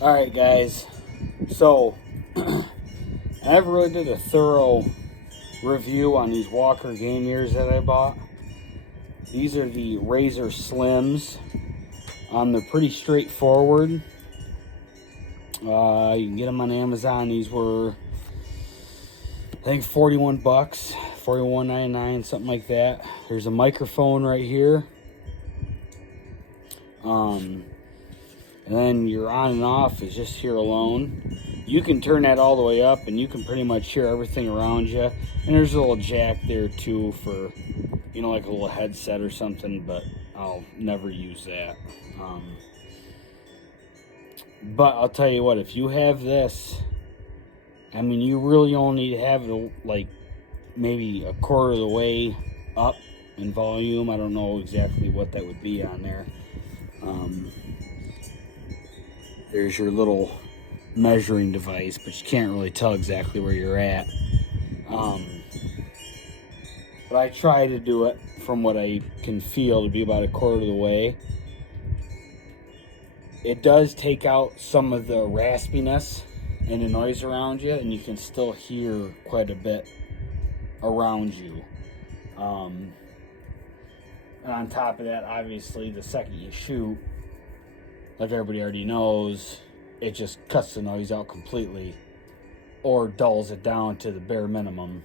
Alright guys, so I never really did a thorough review on these Walker game ears that I bought. These are the Razor Slims. They're pretty straightforward. You can get them on Amazon. These were, I think, 41 bucks, 41.99, something like that. There's a microphone right here. And then your on and off is just here alone. You can turn that all the way up and you can pretty much hear everything around you. And there's a little jack there too for, like a little headset or something, but I'll never use that. But I'll tell you what, if you have this, you really only need to have it like maybe a quarter of the way up in volume. I don't know exactly what that would be on there. There's your little measuring device, but you can't really tell exactly where you're at. But I try to do it from what I can feel to be about a quarter of the way. It does take out some of the raspiness and the noise around you, and you can still hear quite a bit around you. And on top of that, obviously, the second you shoot, like everybody already knows, it just cuts the noise out completely or dulls it down to the bare minimum.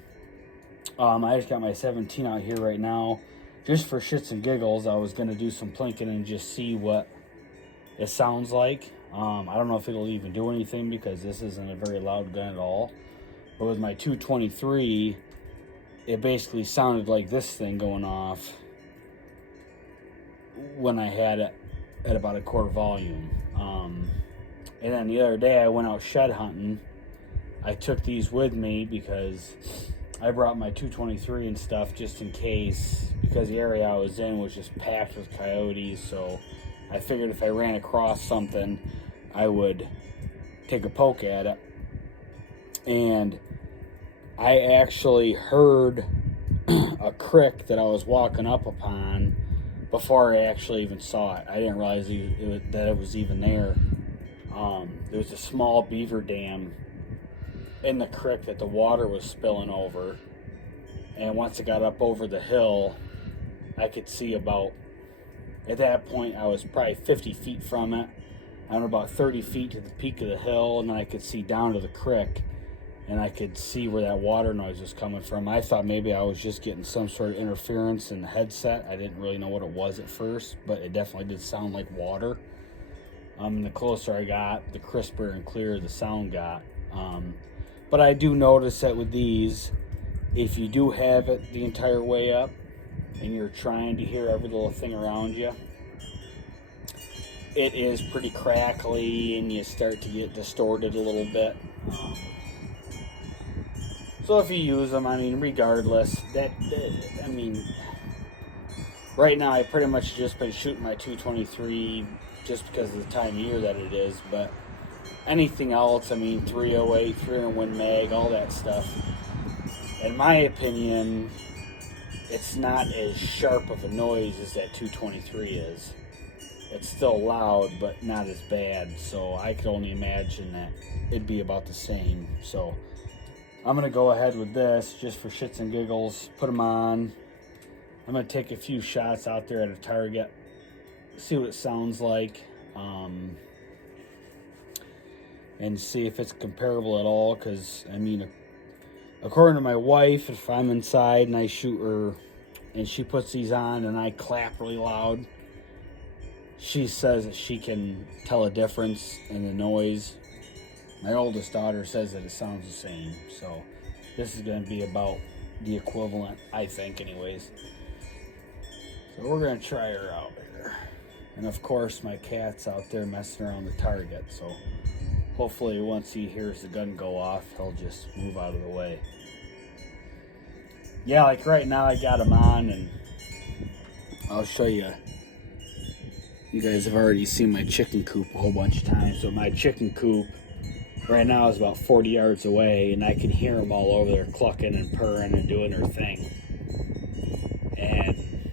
I just got my 17 out here right now just for shits and giggles. I was going to do some plinking and just see what it sounds like. I don't know if it'll even do anything because this isn't a very loud gun at all. But with my 223, it basically sounded like this thing going off when I had it at about a quarter volume. And then the other day I went out shed hunting. I took these with me because I brought my 223 and stuff just in case, because the area I was in was just packed with coyotes. So I figured if I ran across something, I would take a poke at it. And I actually heard a crick that I was walking up upon before I actually even saw it. I didn't realize that it was even there. There was a small beaver dam in the creek that the water was spilling over. And once it got up over the hill, I could see at that point, I was probably 50 feet from it. I went about 30 feet to the peak of the hill, and then I could see down to the creek. And I could see where that water noise was coming from. I thought maybe I was just getting some sort of interference in the headset. I didn't really know what it was at first, but it definitely did sound like water. And the closer I got, the crisper and clearer the sound got. But I do notice that with these, if you do have it the entire way up and you're trying to hear every little thing around you, it is pretty crackly and you start to get distorted a little bit. So if you use them, regardless, right now I pretty much just been shooting my 223 just because of the time of year that it is, but anything else, 308, 300 Win Mag, all that stuff, in my opinion, it's not as sharp of a noise as that 223 is. It's still loud, but not as bad, so I could only imagine that it'd be about the same. So I'm going to go ahead with this just for shits and giggles, put them on. I'm going to take a few shots out there at a target, see what it sounds like, and see if it's comparable at all, because, according to my wife, if I'm inside and I shoot her and she puts these on and I clap really loud, she says that she can tell a difference in the noise. My oldest daughter says that it sounds the same, so this is going to be about the equivalent, I think, anyways. So we're going to try her out here. And of course, my cat's out there messing around the target, so hopefully once he hears the gun go off, he'll just move out of the way. Yeah, like right now I got him on, and I'll show you. You guys have already seen my chicken coop a whole bunch of times, so my chicken coop right now is about 40 yards away, and I can hear them all over there clucking and purring and doing their thing. And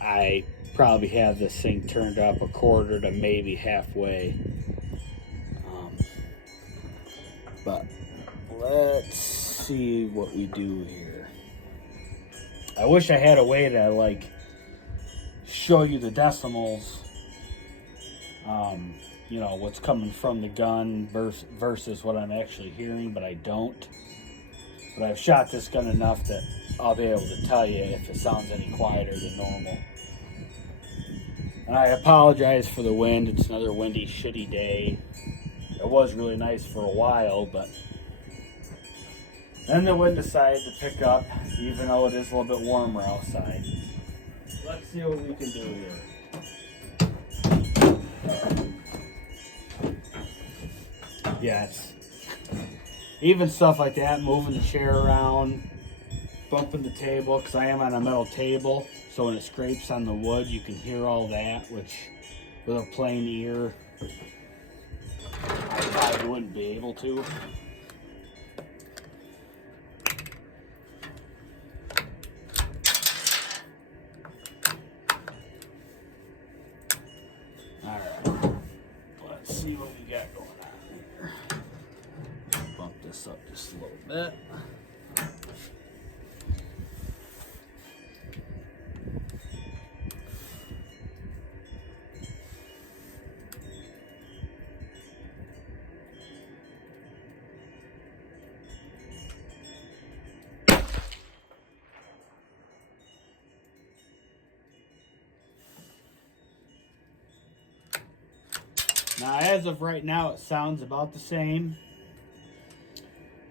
I probably have this thing turned up a quarter to maybe halfway. But let's see what we do here. I wish I had a way to like show you the decimals. You know, what's coming from the gun versus what I'm actually hearing, but I don't. But I've shot this gun enough that I'll be able to tell you if it sounds any quieter than normal. And I apologize for the wind. It's another windy, shitty day. It was really nice for a while, but then the wind decided to pick up, even though it is a little bit warmer outside. Let's see what we can do here. Yeah, it's even stuff like that, moving the chair around, bumping the table, because I am on a metal table, so when it scrapes on the wood, you can hear all that, which with a plain ear, I probably wouldn't be able to. Alright, let's see what we got going on here. Bump this up just a little bit. Now, as of right now, it sounds about the same,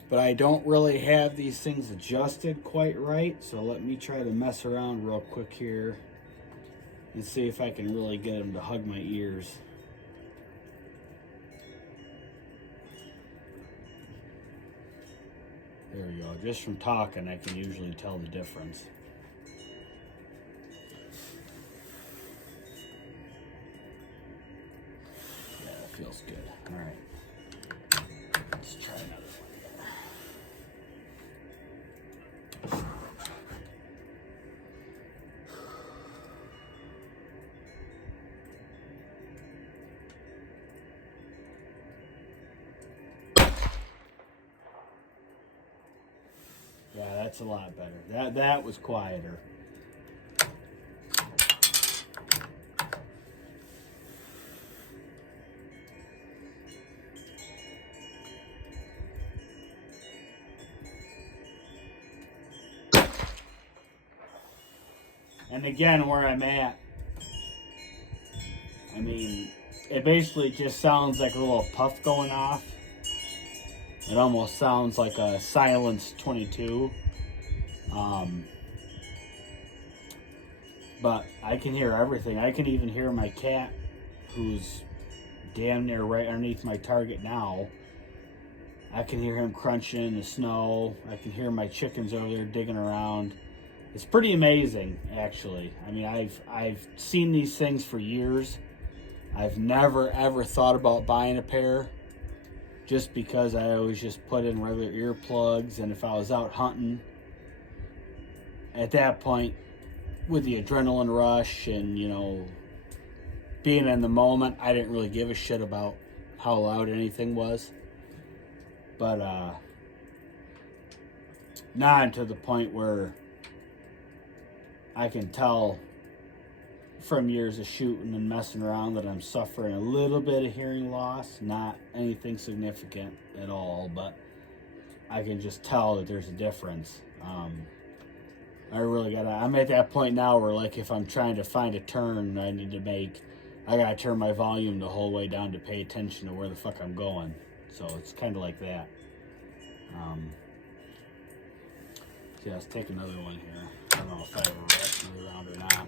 but I don't really have these things adjusted quite right, so let me try to mess around real quick here and see if I can really get them to hug my ears. There we go. Just from talking, I can usually tell the difference. Feels good. All right. Let's try another one. Yeah, that's a lot better. That was quieter. And again, where I'm at, I mean, it basically just sounds like a little puff going off. It almost sounds like a silenced 22. But I can hear everything. I can even hear my cat, who's damn near right underneath my target now. I can hear him crunching in the snow. I can hear my chickens over there digging around. It's pretty amazing, actually. I mean, I've seen these things for years. I've never ever thought about buying a pair, just because I always just put in regular earplugs, and if I was out hunting, at that point, with the adrenaline rush and, you know, being in the moment, I didn't really give a shit about how loud anything was. But now I'm to the point where I can tell from years of shooting and messing around that I'm suffering a little bit of hearing loss, not anything significant at all, but I can just tell that there's a difference. I'm at that point now where, like, if I'm trying to find a turn I need to make, I gotta turn my volume the whole way down to pay attention to where the fuck I'm going. So it's kind of like that. Yeah, let's take another one here. I don't know if I have a rest around or not.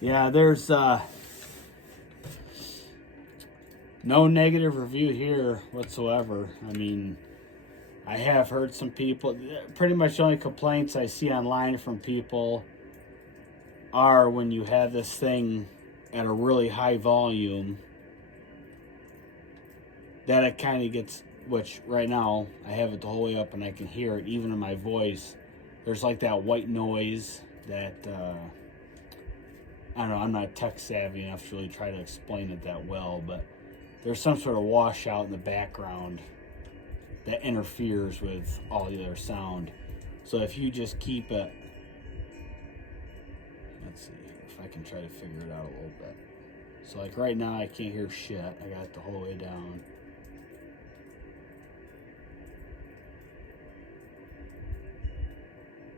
Yeah, there's no negative review here whatsoever. I mean, I have heard some people, pretty much the only complaints I see online from people are when you have this thing at a really high volume, that it kind of gets, which right now I have it the whole way up and I can hear it even in my voice. There's like that white noise that, I don't know, I'm not tech savvy enough to really try to explain it that well, but there's some sort of washout in the background that interferes with all the other sound. So if you just keep it, let's see if I can try to figure it out a little bit. So like right now I can't hear shit. I got it the whole way down.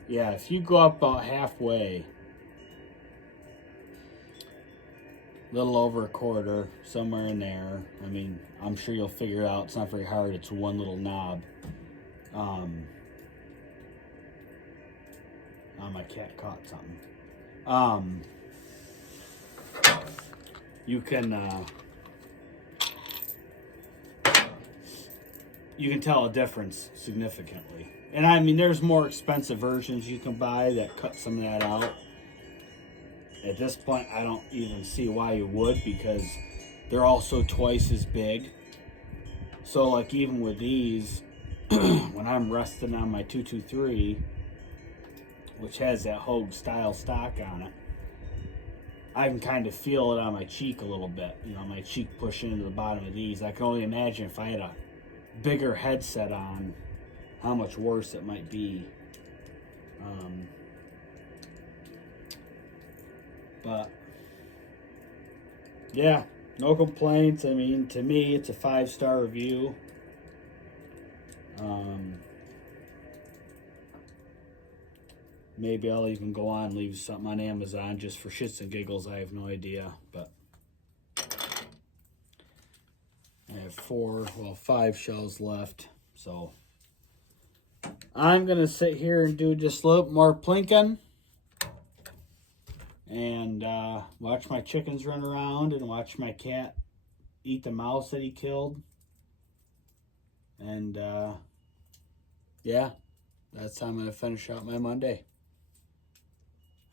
Yeah, if you go up about halfway, a little over a quarter, somewhere in there. I mean, I'm sure you'll figure it out. It's not very hard. It's one little knob. Oh, my cat caught something. You can tell a difference significantly. And I mean, there's more expensive versions you can buy that cut some of that out. At this point, I don't even see why you would, because they're also twice as big. So like even with these, when I'm resting on my 223, which has that Hogue style stock on it, I can kind of feel it on my cheek a little bit. You know, my cheek pushing into the bottom of these. I can only imagine if I had a bigger headset on, how much worse it might be. But yeah, no complaints. I mean, to me, it's a 5-star review. Maybe I'll even go on and leave something on Amazon just for shits and giggles. I have no idea, but I have 5 shells left. So I'm gonna sit here and do just a little more plinking and watch my chickens run around and watch my cat eat the mouse that he killed. And yeah, that's how I'm going to finish out my Monday.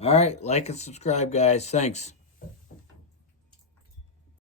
All right, like and subscribe, guys. Thanks.